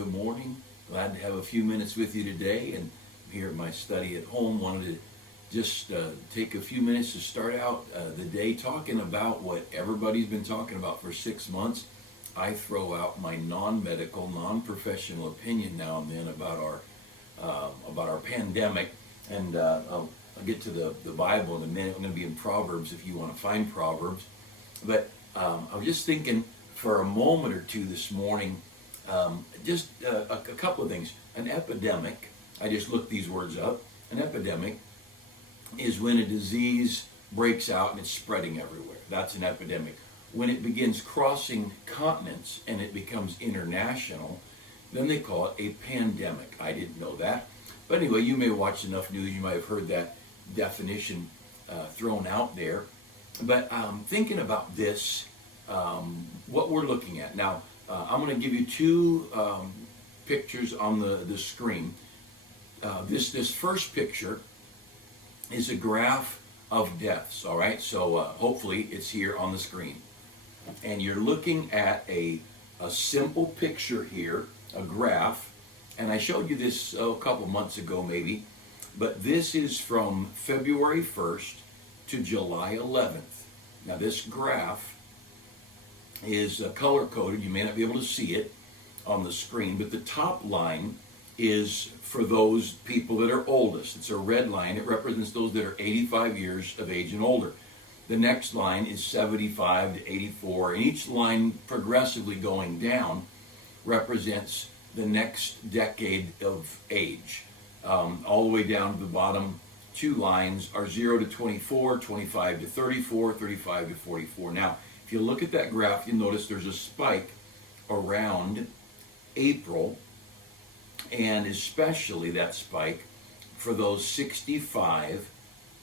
Good morning. Glad to have a few minutes with you today, and here at my study at home. Wanted to just take a few minutes to start out the day talking about what everybody's been talking about for 6 months. I throw out my non-medical, non-professional opinion now and then about our pandemic, and I'll get to the Bible in a minute. I'm going to be in Proverbs if you want to find Proverbs, but I was just thinking for a moment or two this morning. Just a couple of things. An epidemic, I just looked these words up. An epidemic is when a disease breaks out and it's spreading everywhere. That's an epidemic. When it begins crossing continents and it becomes international, then they call it a pandemic. I didn't know that. But anyway, you may watch enough news, you might have heard that definition thrown out there. But thinking about this, what we're looking at now, I'm going to give you two pictures on the screen. This first picture is a graph of deaths, all right? So hopefully it's here on the screen. And you're looking at a simple picture here, a graph, and I showed you this a couple months ago maybe, but this is from February 1st to July 11th. Now this graph is color-coded. You may not be able to see it on the screen, but the top line is for those people that are oldest. It's a red line. It represents those that are 85 years of age and older. The next line is 75 to 84, and each line progressively going down represents the next decade of age. All the way down to the bottom two lines are 0 to 24, 25 to 34, 35 to 44. Now, if you look at that graph, you'll notice there's a spike around April, and especially that spike for those 65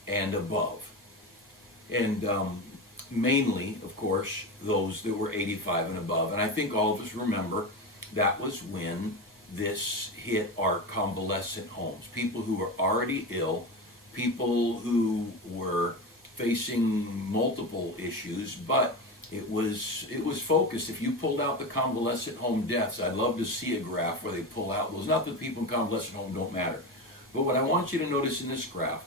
and above. And mainly, of course, those that were 85 and above. And I think all of us remember that was when this hit our convalescent homes. People who were already ill, people who were facing multiple issues, but it was focused. If you pulled out the convalescent home deaths, I'd love to see a graph where they pull out those. Not that people in convalescent home don't matter, but what I want you to notice in this graph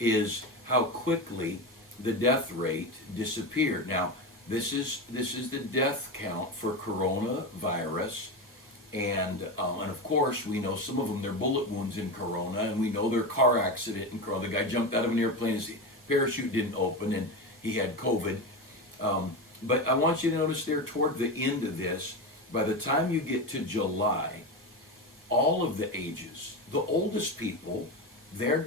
is how quickly the death rate disappeared. Now, this is the death count for coronavirus, and of course we know some of them, they're bullet wounds in corona, and we know they're car accident in corona. The guy jumped out of an airplane, his parachute didn't open, and he had COVID. But I want you to notice there toward the end of this, by the time you get to July, all of the ages, the oldest people, their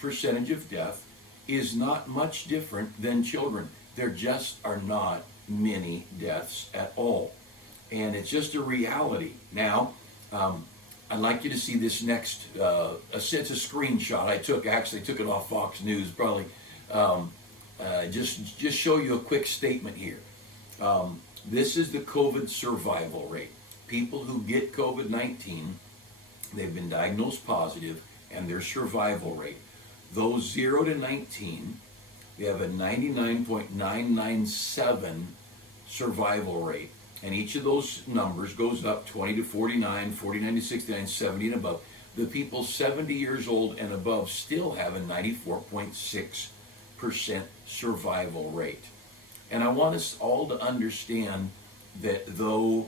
percentage of death is not much different than children. There just are not many deaths at all. And it's just a reality. Now, I'd like you to see this next, it's a screenshot I took it off Fox News, probably. Just show you a quick statement here. This is the COVID survival rate. People who get COVID-19, they've been diagnosed positive, and their survival rate. Those 0 to 19, they have a 99.997 survival rate. And each of those numbers goes up 20 to 49, 49 to 69, 70 and above. The people 70 years old and above still have a 94.6% survival rate. And I want us all to understand that though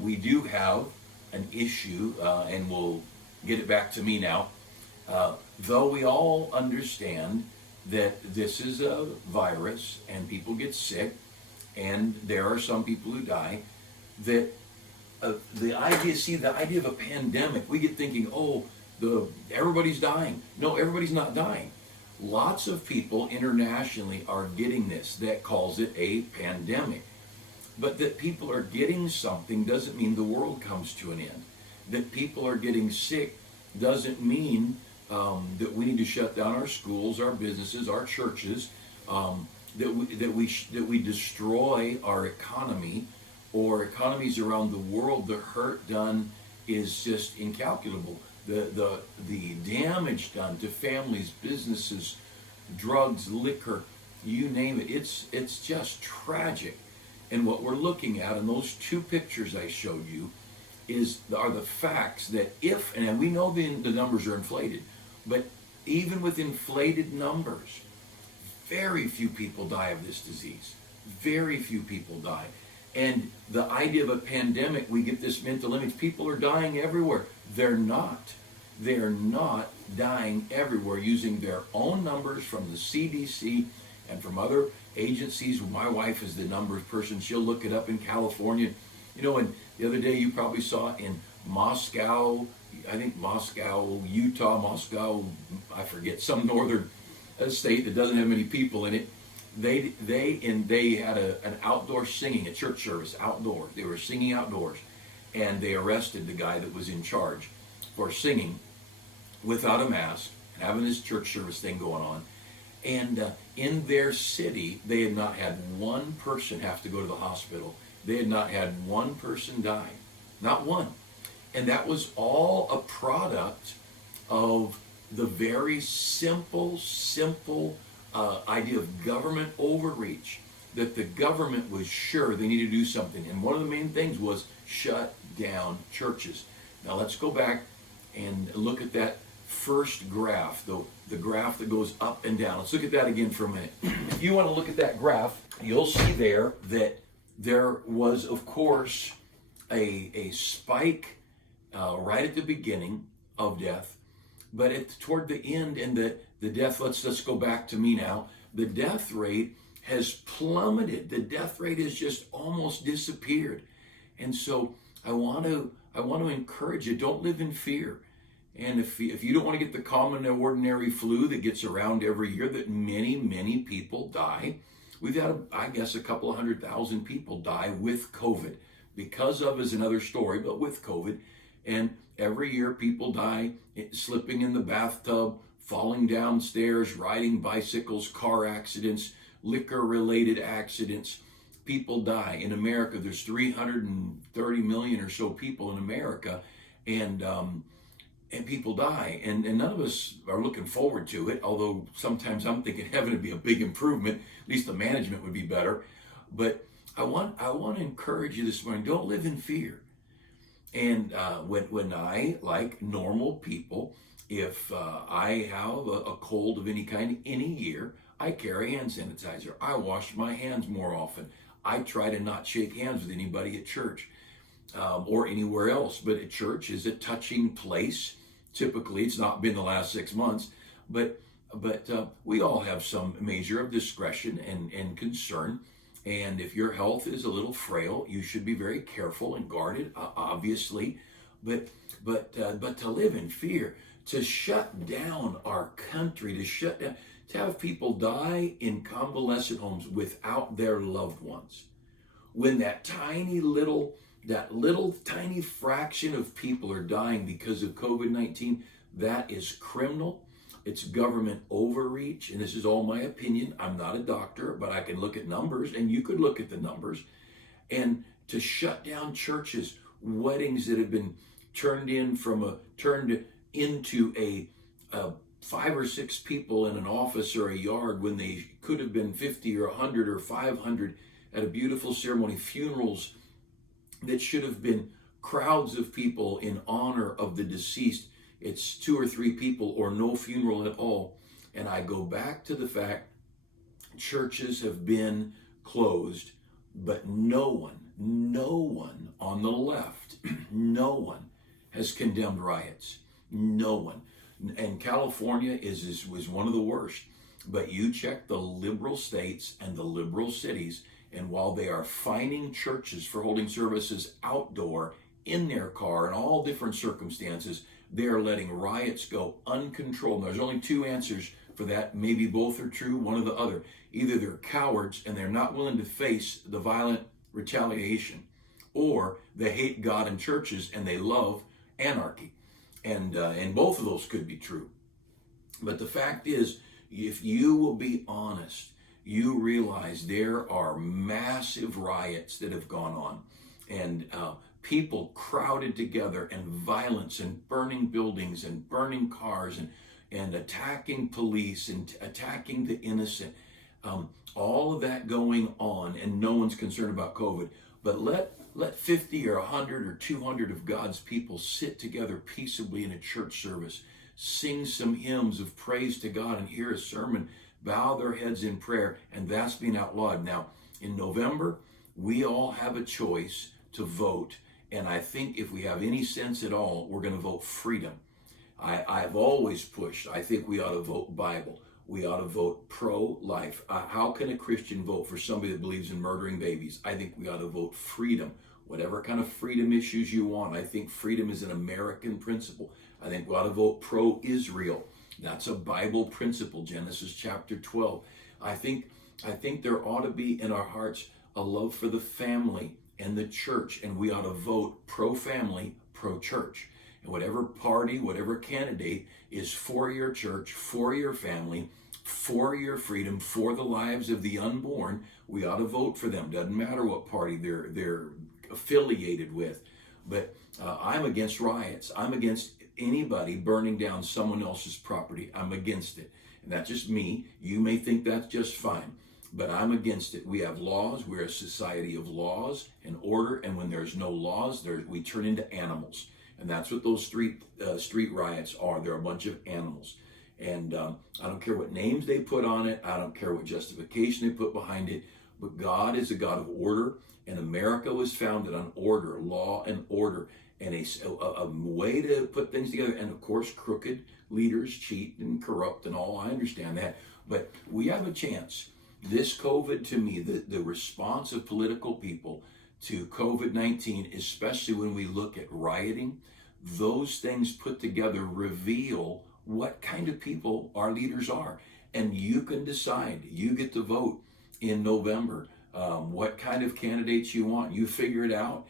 we do have an issue, and we'll get it back to me now, though we all understand that this is a virus and people get sick and there are some people who die, that the idea of a pandemic, we get thinking, everybody's dying. No, everybody's not dying. Lots of people internationally are getting this. That calls it a pandemic. But that people are getting something doesn't mean the world comes to an end. That people are getting sick doesn't mean that we need to shut down our schools, our businesses, our churches, that we destroy our economy or economies around the world. The hurt done is just incalculable. The damage done to families, businesses, drugs, liquor, you name it, it's just tragic. And what we're looking at in those two pictures I showed you are the facts that if, and we know the numbers are inflated, but even with inflated numbers, very few people die of this disease. Very few people die. And the idea of a pandemic, we get this mental image, people are dying everywhere. They're not. They're not dying everywhere, using their own numbers from the CDC and from other agencies. My wife is the numbers person. She'll look it up in California. You know, and the other day you probably saw in Moscow, I think Moscow, Utah, Moscow, I forget, some northern state that doesn't have many people in it. They had an outdoor singing, a church service outdoors. They were singing outdoors, and they arrested the guy that was in charge for singing without a mask and having this church service thing going on. And in their city, they had not had one person have to go to the hospital. They had not had one person die, not one. And that was all a product of the very simple idea of government overreach, that the government was sure they needed to do something. And one of the main things was shut down churches. Now let's go back and look at that first graph, the graph that goes up and down. Let's look at that again for a minute. If you want to look at that graph, you'll see there that there was, of course, a spike right at the beginning of death, but toward the end, and the death, let's go back to me now, the death rate has plummeted. The death rate has just almost disappeared. And so I want to encourage you, don't live in fear. And if you don't want to get the common ordinary flu that gets around every year, that many people die. We've had, I guess, a couple of 100,000 people die with COVID. Because of is another story, but with COVID. And every year people die slipping in the bathtub, falling downstairs, riding bicycles, car accidents, liquor-related accidents. People die. In America, there's 330 million or so people in America, and people die. And none of us are looking forward to it, although sometimes I'm thinking heaven would be a big improvement. At least the management would be better. But I want to encourage you this morning, don't live in fear. And when I, like normal people, if I have a cold of any kind any year, I carry hand sanitizer. I wash my hands more often. I try to not shake hands with anybody at church or anywhere else. But at church is a touching place. Typically, it's not been the last 6 months, but we all have some measure of discretion and concern. And if your health is a little frail, you should be very careful and guarded, obviously. But to live in fear, to shut down our country, to have people die in convalescent homes without their loved ones, when that little tiny fraction of people are dying because of COVID-19, that is criminal. It's government overreach, and this is all my opinion. I'm not a doctor, but I can look at numbers, and you could look at the numbers. And to shut down churches, weddings that have been turned into a 5 or 6 people in an office or a yard when they could have been 50 or 100 or 500 at a beautiful ceremony, funerals that should have been crowds of people in honor of the deceased. It's 2 or 3 people or no funeral at all. And I go back to the fact churches have been closed, but no one on the left, no one has condemned riots. No one. And California was one of the worst. But you check the liberal states and the liberal cities, and while they are fining churches for holding services outdoor, in their car, in all different circumstances, they are letting riots go uncontrolled. There's only 2 answers for that. Maybe both are true, one or the other. Either they're cowards and they're not willing to face the violent retaliation, or they hate God and churches and they love anarchy. And both of those could be true. But the fact is, if you will be honest, you realize there are massive riots that have gone on, and people crowded together, and violence, and burning buildings, and burning cars, and attacking police, and attacking the innocent. All of that going on, and no one's concerned about COVID. But let let 50 or 100 or 200 of God's people sit together peaceably in a church service, sing some hymns of praise to God and hear a sermon, bow their heads in prayer, and that's being outlawed. Now, in November, we all have a choice to vote, and I think if we have any sense at all, we're going to vote freedom. I've always pushed, I think we ought to vote Bible. We ought to vote pro-life. How can a Christian vote for somebody that believes in murdering babies? I think we ought to vote freedom. Whatever kind of freedom issues you want. I think freedom is an American principle. I think we ought to vote pro-Israel. That's a Bible principle, Genesis chapter 12. I think there ought to be in our hearts a love for the family and the church, and we ought to vote pro-family, pro-church. And whatever party, whatever candidate is for your church, for your family, for your freedom, for the lives of the unborn, we ought to vote for them. Doesn't matter what party they're affiliated with. But I'm against riots. I'm against anybody burning down someone else's property. I'm against it. And that's just me. You may think that's just fine, but I'm against it. We have laws. We're a society of laws and order. And when there's no laws, we turn into animals. And that's what those street riots are. They're a bunch of animals. And I don't care what names they put on it. I don't care what justification they put behind it. But God is a God of order. And America was founded on order, law and order, and a way to put things together. And of course, crooked leaders cheat and corrupt and all. I understand that. But we have a chance. This COVID, to me, the response of political people to COVID-19, especially when we look at rioting, those things put together reveal what kind of people our leaders are. And you can decide, you get to vote in November, what kind of candidates you want. You figure it out.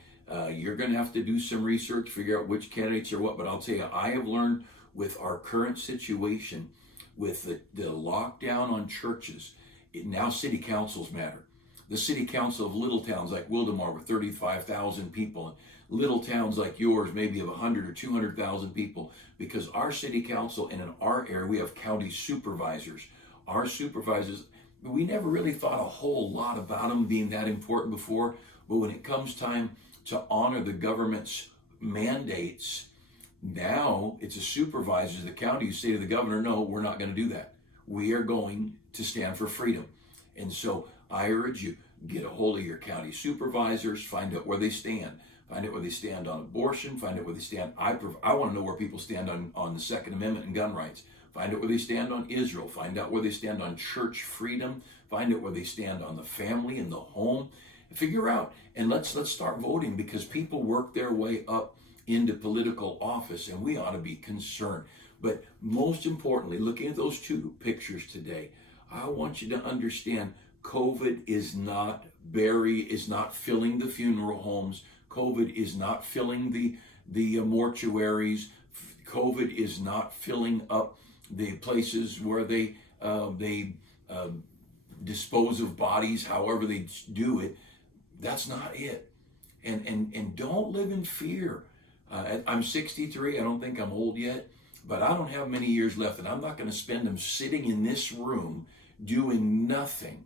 You're going to have to do some research, figure out which candidates are what. But I'll tell you, I have learned with our current situation, with the lockdown on churches, now city councils matter. The city council of little towns like Wildomar with 35,000 people, and little towns like yours maybe of 100 or 200,000 people, because our city council and in our area we have county supervisors. Our supervisors, we never really thought a whole lot about them being that important before, but when it comes time to honor the government's mandates, now it's a supervisor of the county who say to the governor, no, we're not going to do that. We are going to stand for freedom. And so I urge you, get a hold of your county supervisors, find out where they stand. Find out where they stand on abortion, find out where they stand. I want to know where people stand on the Second Amendment and gun rights. Find out where they stand on Israel. Find out where they stand on church freedom. Find out where they stand on the family and the home. Figure out, and let's start voting, because people work their way up into political office, and we ought to be concerned. But most importantly, looking at those two pictures today, I want you to understand COVID is not filling the funeral homes. COVID is not filling the mortuaries. COVID is not filling up the places where they dispose of bodies, however they do it. That's not it. And don't live in fear. I'm 63. I don't think I'm old yet, but I don't have many years left, and I'm not going to spend them sitting in this room doing nothing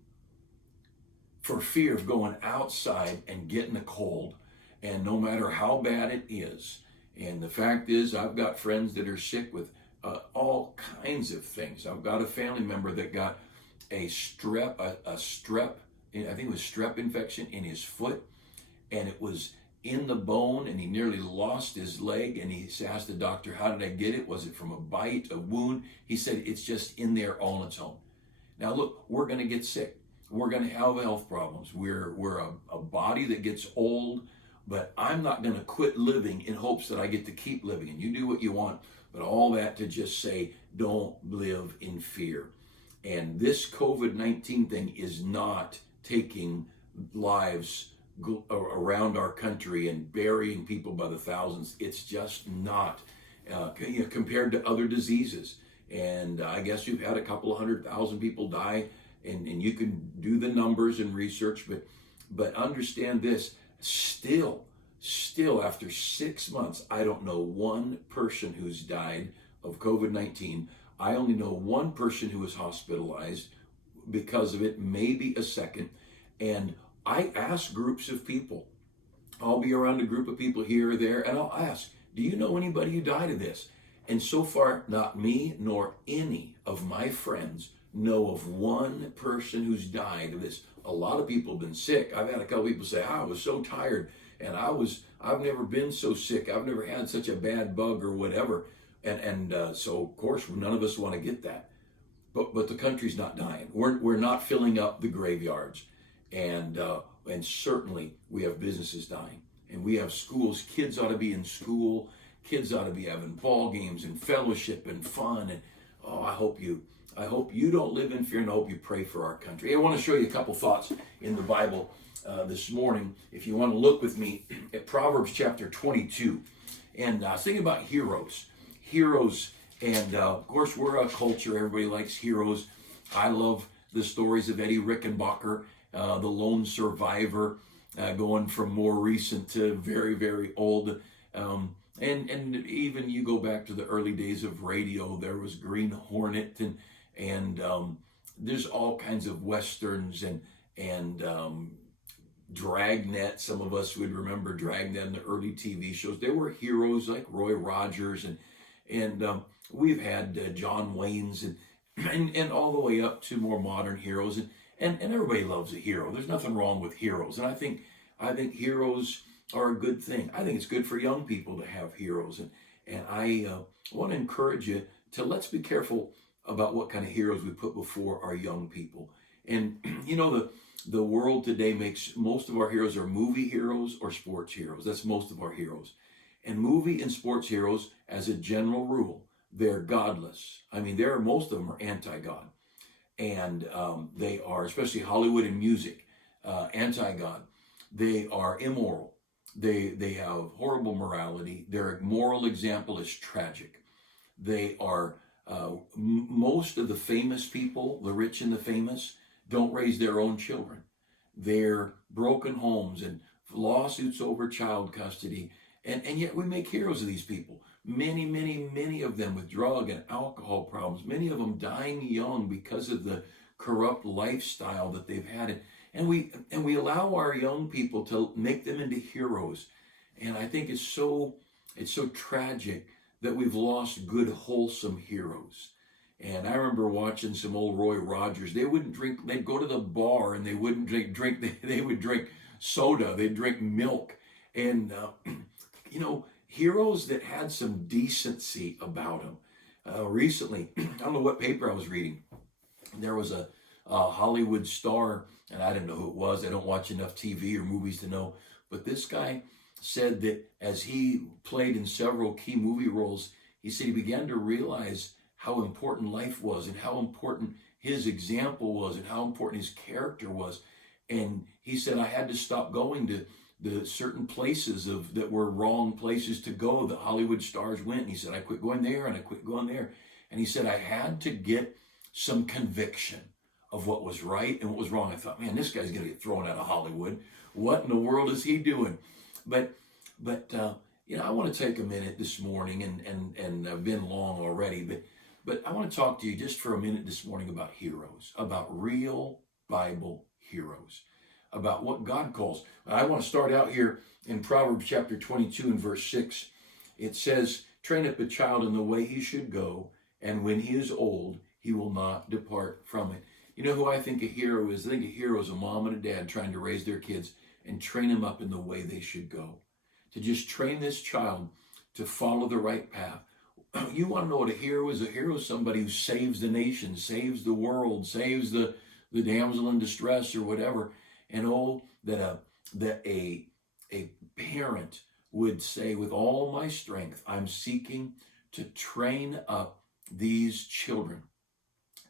for fear of going outside and getting a cold, and no matter how bad it is. And the fact is, I've got friends that are sick with all kinds of things. I've got a family member that got a strep, I think it was strep infection in his foot, and it was in the bone, and he nearly lost his leg, and he asked the doctor, how did I get it? Was it from a bite, a wound? He said, it's just in there on its own. Now look, we're going to get sick. We're going to have health problems. We're a body that gets old, but I'm not going to quit living in hopes that I get to keep living. And you do what you want, but all that to just say, don't live in fear. And this COVID-19 thing is not taking lives around our country and burying people by the thousands. It's just not compared to other diseases. And I guess you've had a couple of 100,000 people die, and you can do the numbers and research, but understand this, still after 6 months, I don't know one person who's died of COVID-19. I only know one person who was hospitalized because of it, maybe a second. And I asked groups of people, I'll be around a group of people here or there, and I'll ask, do you know anybody who died of this? And so far, not me nor any of my friends know of one person who's died of this. A lot of people have been sick. I've had a couple people say, I was so tired, and I've never been so sick. I've never had such a bad bug or whatever. And so, of course, none of us want to get that. But the country's not dying. We're not filling up the graveyards. And certainly we have businesses dying. And we have schools. Kids ought to be in school. Kids ought to be having ball games and fellowship and fun. And I hope you don't live in fear, and I hope you pray for our country. I want to show you a couple thoughts in the Bible this morning. If you want to look with me at Proverbs chapter 22. And I was thinking about heroes. And of course, we're a culture. Everybody likes heroes. I love the stories of Eddie Rickenbacker, the lone survivor, going from more recent to very, very old. And even you go back to the early days of radio, there was Green Hornet, and there's all kinds of westerns and Dragnet. Some of us would remember Dragnet in the early TV shows. There were heroes like Roy Rogers, and we've had John Wayne's and all the way up to more modern heroes, and everybody loves a hero. There's nothing wrong with heroes, and I think heroes are a good thing. I think it's good for young people to have heroes, and I want to encourage you to let's be careful about what kind of heroes we put before our young people. And you know, the world today makes most of our heroes are movie heroes or sports heroes. That's most of our heroes. And movie and sports heroes, as a general rule, they're godless. I mean, most of them are anti-God. And they are, especially Hollywood and music, anti-God. They are immoral. They have horrible morality. Their moral example is tragic. They are, most of the famous people, the rich and the famous, don't raise their own children. They're broken homes and lawsuits over child custody. And yet we make heroes of these people. Many, many, many of them with drug and alcohol problems. Many of them dying young because of the corrupt lifestyle that they've had. And we allow our young people to make them into heroes. And I think it's so tragic that we've lost good, wholesome heroes. And I remember watching some old Roy Rogers. They wouldn't drink. They'd go to the bar and they wouldn't drink. They would drink soda. They'd drink milk. And you know, heroes that had some decency about them. Recently, I don't know what paper I was reading. There was a Hollywood star, and I didn't know who it was. I don't watch enough TV or movies to know. But this guy said that as he played in several key movie roles, he said he began to realize how important life was and how important his example was and how important his character was. And he said, I had to stop going to the certain places that were wrong places to go that Hollywood stars went. And he said, I quit going there and I quit going there. And he said, I had to get some conviction of what was right and what was wrong. I thought, man, this guy's going to get thrown out of Hollywood. What in the world is he doing? But you know, I want to take a minute this morning, and I've been long already, but I want to talk to you just for a minute this morning about heroes, about real Bible heroes, about what God calls. I want to start out here in Proverbs chapter 22 and verse 6. It says, train up a child in the way he should go, and when he is old, he will not depart from it. You know who I think a hero is? I think a hero is a mom and a dad trying to raise their kids and train them up in the way they should go. To just train this child to follow the right path. You want to know what a hero is? A hero is somebody who saves the nation, saves the world, saves the damsel in distress or whatever. And that a parent would say, with all my strength, I'm seeking to train up these children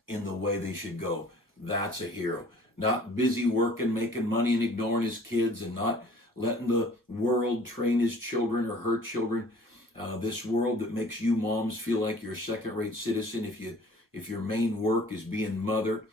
in the way they should go. That's a hero. Not busy working, making money, and ignoring his kids, and not letting the world train his children or her children. This world that makes you moms feel like you're a second-rate citizen if your main work is being mother.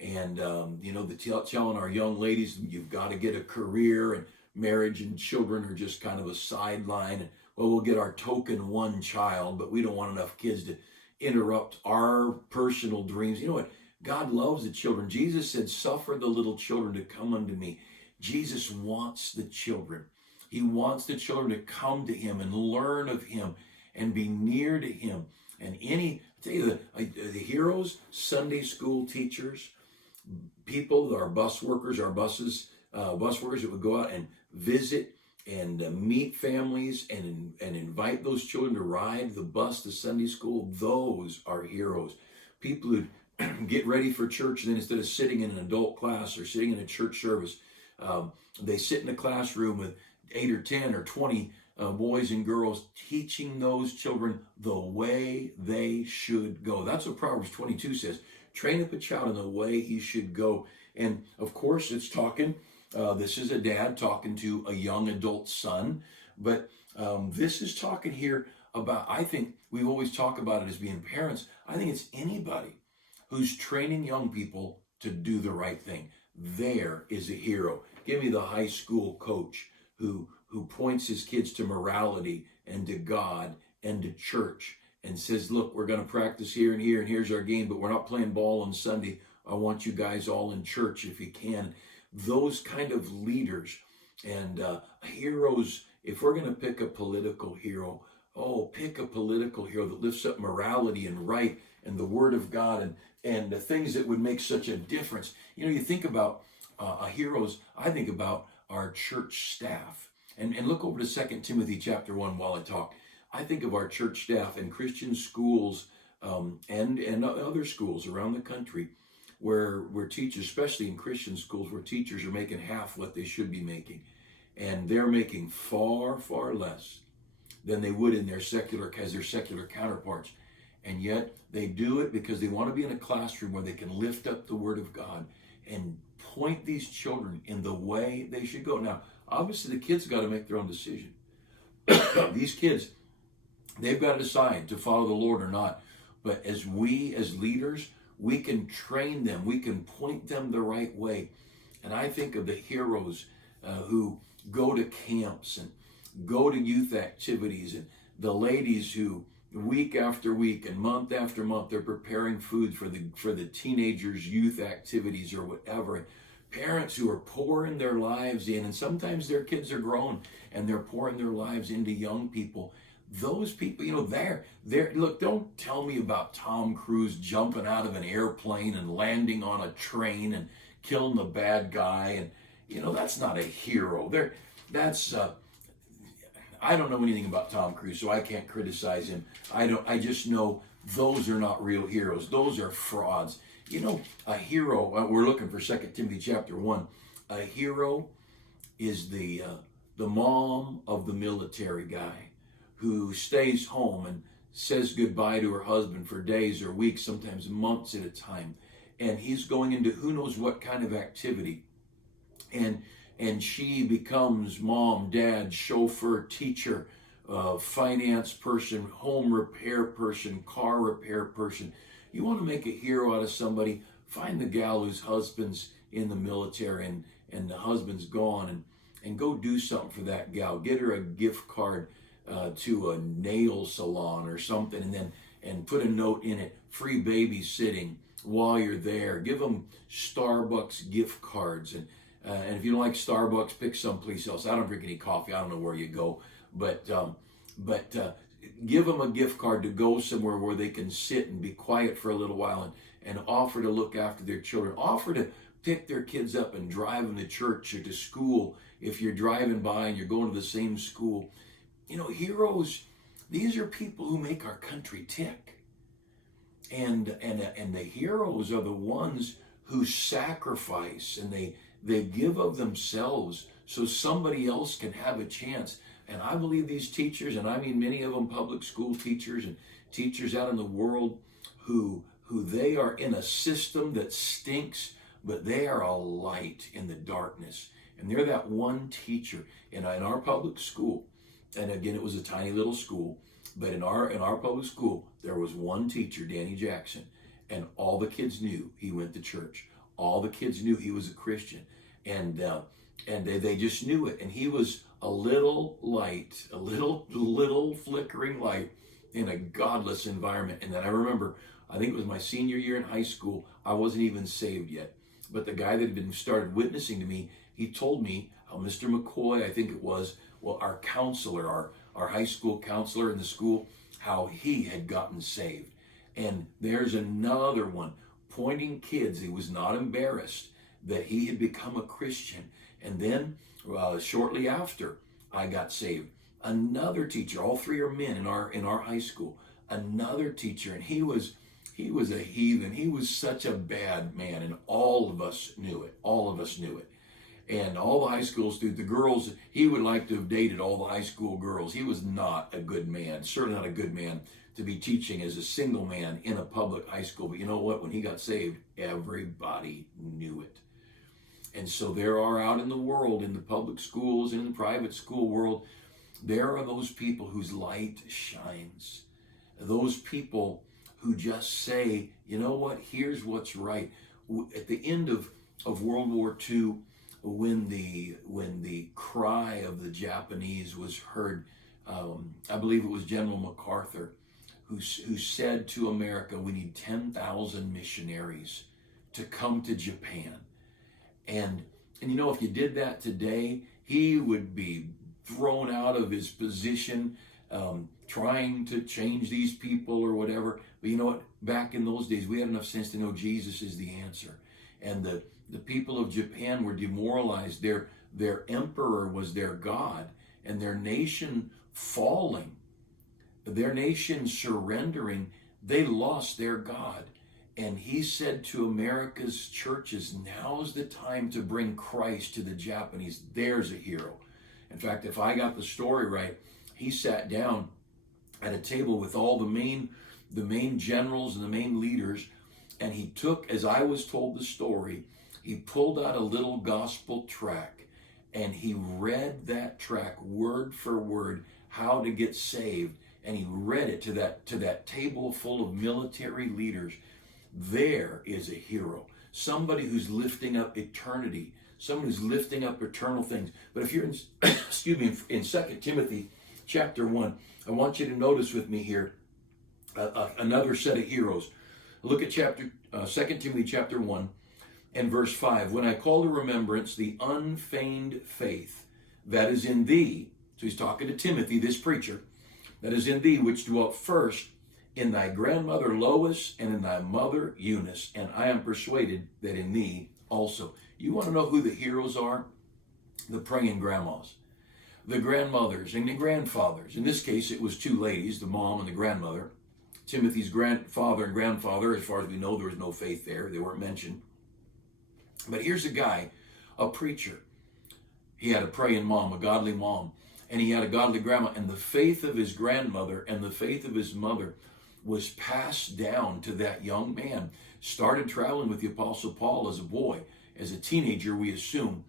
And you know, telling our young ladies you've got to get a career, and marriage and children are just kind of a sideline. And, well, we'll get our token one child, but we don't want enough kids to interrupt our personal dreams. You know what? God loves the children. Jesus said, suffer the little children to come unto me. Jesus wants the children. He wants the children to come to him and learn of him and be near to him. And I tell you, the heroes, Sunday school teachers, people, our bus workers, bus workers that would go out and visit and meet families and invite those children to ride the bus to Sunday school. Those are heroes. People who get ready for church, and then instead of sitting in an adult class or sitting in a church service, they sit in a classroom with 8 or 10 or 20 boys and girls, teaching those children the way they should go. That's what Proverbs 22 says. Train up a child in the way he should go. And of course, it's talking, this is a dad talking to a young adult son, but this is talking here about, I think we always talk about it as being parents. I think it's anybody who's training young people to do the right thing. There is a hero. Give me the high school coach who points his kids to morality and to God and to church and says, look, we're going to practice here, and here's our game, but we're not playing ball on Sunday. I want you guys all in church if you can. Those kind of leaders and heroes, if we're going to pick a political hero, pick a political hero that lifts up morality and right and the Word of God and the things that would make such a difference. You know, you think about heroes, I think about our church staff. And look over to 2 Timothy chapter 1 while I talk. I think of our church staff and Christian schools and other schools around the country where teachers, especially in Christian schools, where teachers are making half what they should be making. And they're making far, far less than they would in their secular counterparts. And yet they do it because they want to be in a classroom where they can lift up the Word of God and point these children in the way they should go. Now, obviously the kids got to make their own decision. These kids, they've got to decide to follow the Lord or not. But as leaders, we can train them. We can point them the right way. And I think of the heroes who go to camps and go to youth activities, and the ladies who week after week and month after month they're preparing food for the teenagers' youth activities or whatever. And parents who are pouring their lives in, and sometimes their kids are grown and they're pouring their lives into young people. Those people, you know, they're look, don't tell me about Tom Cruise jumping out of an airplane and landing on a train and killing the bad guy. And, you know, that's not a hero. I don't know anything about Tom Cruise, so I can't criticize him. I just know those are not real heroes. Those are frauds. You know, a hero, we're looking for 2 Timothy chapter 1. A hero is the mom of the military guy who stays home and says goodbye to her husband for days or weeks, sometimes months at a time. And he's going into who knows what kind of activity. And she becomes mom, dad, chauffeur, teacher, finance person, home repair person, car repair person. You want to make a hero out of somebody, find the gal whose husband's in the military and the husband's gone, and go do something for that gal. Get her a gift card to a nail salon or something, and put a note in it, free babysitting while you're there. Give them Starbucks gift cards, and if you don't like Starbucks, pick someplace else. I don't drink any coffee. I don't know where you go, but give them a gift card to go somewhere where they can sit and be quiet for a little while, and offer to look after their children. Offer to pick their kids up and drive them to church or to school if you're driving by and you're going to the same school. You know, heroes, these are people who make our country tick. And the heroes are the ones who sacrifice, and they give of themselves so somebody else can have a chance. And I believe these teachers, and I mean many of them public school teachers and teachers out in the world, who they are in a system that stinks, but they are a light in the darkness. And they're that one teacher in our public school. And again, it was a tiny little school, but in our public school, there was one teacher, Danny Jackson, and all the kids knew he went to church. All the kids knew he was a Christian, and they just knew it. And he was a little light, a little flickering light in a godless environment. And then I remember, I think it was my senior year in high school. I wasn't even saved yet, but the guy that had been started witnessing to me he told me how Mr. McCoy, I think it was, well, our counselor, our high school counselor in the school, how he had gotten saved. And there's another one pointing kids, he was not embarrassed that he had become a Christian. And then shortly after I got saved, another teacher, all three are men in our high school, another teacher, and he was a heathen. He was such a bad man, and all of us knew it. All of us knew it. And all the high school students, the girls, he would like to have dated all the high school girls. He was not a good man, certainly not a good man to be teaching as a single man in a public high school. But you know what? When he got saved, everybody knew it. And so there are out in the world, in the public schools, in the private school world, there are those people whose light shines. Those people who just say, you know what, here's what's right. At the end of World War II, when the cry of the Japanese was heard, I believe it was General MacArthur who said to America, we need 10,000 missionaries to come to Japan. And you know, if you did that today, he would be thrown out of his position, trying to change these people or whatever. But you know what? Back in those days, we had enough sense to know Jesus is the answer. And the people of Japan were demoralized. Their emperor was their god, and their nation falling, their nation surrendering, they lost their God. And he said to America's churches, now's the time to bring Christ to the Japanese. There's a hero. In fact, if I got the story right, he sat down at a table with all the main generals and the main leaders, and he took, as I was told the story, he pulled out a little gospel tract, and he read that tract word for word, how to get saved, and he read it to that table full of military leaders. There is a hero, somebody who's lifting up eternity, someone who's lifting up eternal things. But if you're in, excuse me, in 2 Timothy chapter 1, I want you to notice with me here another set of heroes. Look at 2 Timothy chapter 1 and verse 5. When I call to remembrance the unfeigned faith that is in thee, so he's talking to Timothy, this preacher, that is in thee, which dwelt first in thy grandmother Lois and in thy mother Eunice, and I am persuaded that in thee also. You want to know who the heroes are? The praying grandmas, the grandmothers and the grandfathers. In this case, it was two ladies, the mom and the grandmother. Timothy's grandfather and grandfather, as far as we know, there was no faith there. They weren't mentioned. But here's a guy, a preacher. He had a praying mom, a godly mom, and he had a godly grandma. And the faith of his grandmother and the faith of his mother was passed down to that young man. Started traveling with the Apostle Paul as a boy, as a teenager, we assume,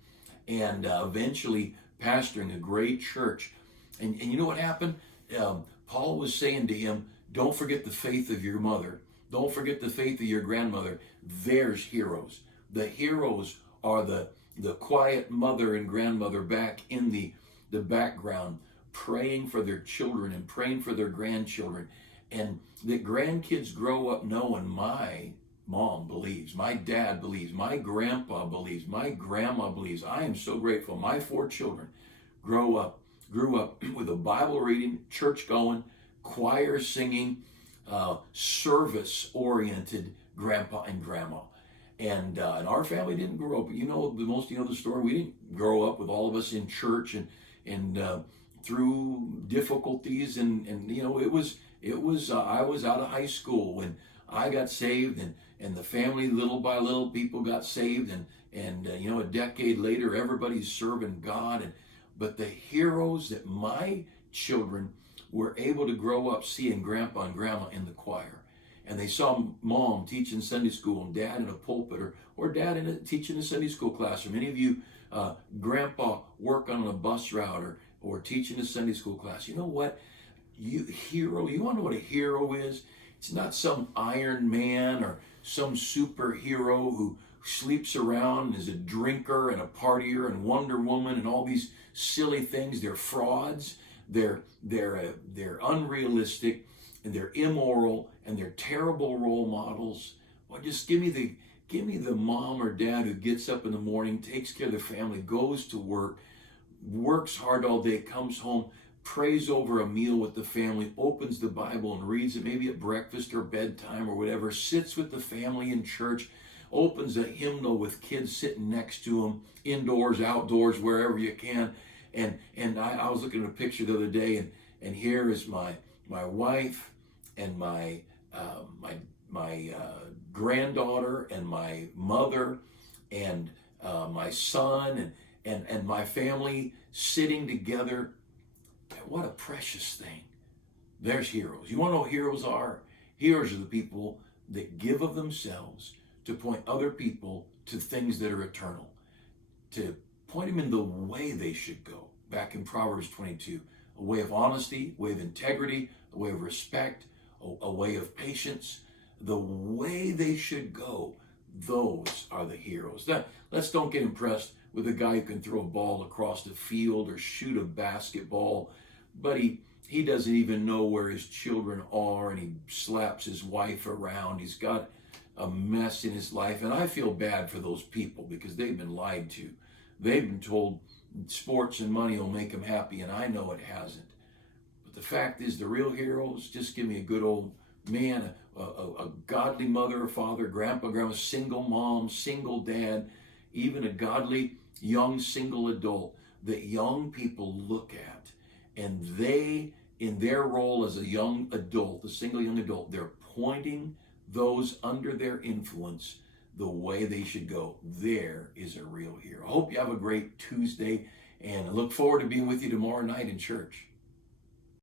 and eventually pastoring a great church. And you know what happened? Paul was saying to him, don't forget the faith of your mother. Don't forget the faith of your grandmother. There's heroes. The heroes are the quiet mother and grandmother back in the background, praying for their children and praying for their grandchildren. And the grandkids grow up knowing my mom believes, my dad believes, my grandpa believes, my grandma believes. I am so grateful. My 4 children grew up with a Bible reading, church going, choir singing, service-oriented grandpa and grandma. And our family didn't grow up, most the story, we didn't grow up with all of us in church and through difficulties and it was I was out of high school when I got saved, and the family little by little people got saved, and a decade later everybody's serving God. But the heroes that my children were able to grow up seeing grandpa and grandma in the choir, and they saw mom teaching Sunday school and dad in a pulpit or dad teaching a Sunday school class, or many of you grandpa work on a bus route or teaching a Sunday school class. You know what? You want to know what a hero is? It's not some Iron Man or some superhero who sleeps around and is a drinker and a partier and Wonder Woman and all these silly things. They're frauds. They're unrealistic, and they're immoral, and they're terrible role models. Well, just give me Give me the mom or dad who gets up in the morning, takes care of the family, goes to work, works hard all day, comes home, prays over a meal with the family, opens the Bible and reads it, maybe at breakfast or bedtime or whatever, sits with the family in church, opens a hymnal with kids sitting next to them, indoors, outdoors, wherever you can. And I was looking at a picture the other day, and here is my wife and my granddaughter and my mother and my son and my family sitting together. What a precious thing. There's heroes. You want to know what heroes are? Heroes are the people that give of themselves to point other people to things that are eternal, to point them in the way they should go. Back in Proverbs 22, a way of honesty, a way of integrity, a way of respect, a way of patience, the way they should go. Those are the heroes. Let's don't get impressed with a guy who can throw a ball across the field or shoot a basketball, but he doesn't even know where his children are, and he slaps his wife around. He's got a mess in his life, and I feel bad for those people because they've been lied to. They've been told sports and money will make them happy, and I know it hasn't. But the fact is, the real heroes, just give me a good old man, a godly mother or father, grandpa, grandma, single mom, single dad, even a godly young single adult that young people look at, and they, in their role as a young adult, a single young adult, they're pointing those under their influence the way they should go. There is a real hero. I hope you have a great Tuesday, and I look forward to being with you tomorrow night in church.